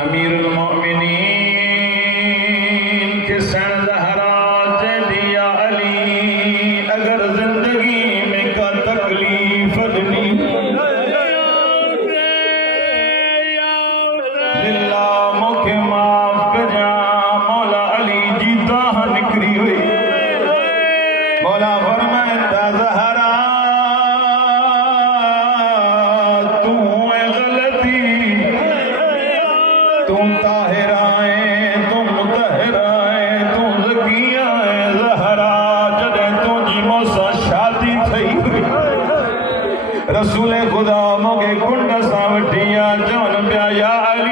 امیر المؤمنین کے سن زہرا جدی یا علی اگر زندگی میں کا تکلیف دنی للہ موکے معاف کجا مولا علی جی داہ نکری ہوئی مولا فرمائتا زہرا تم طاہر آئیں تم مطہر آئیں تم زکی آئیں زہرا جدیں تجھی موسیٰ شادی تھئی رسول خدا موگے کنڈ ساوٹیا جون پیا یا علی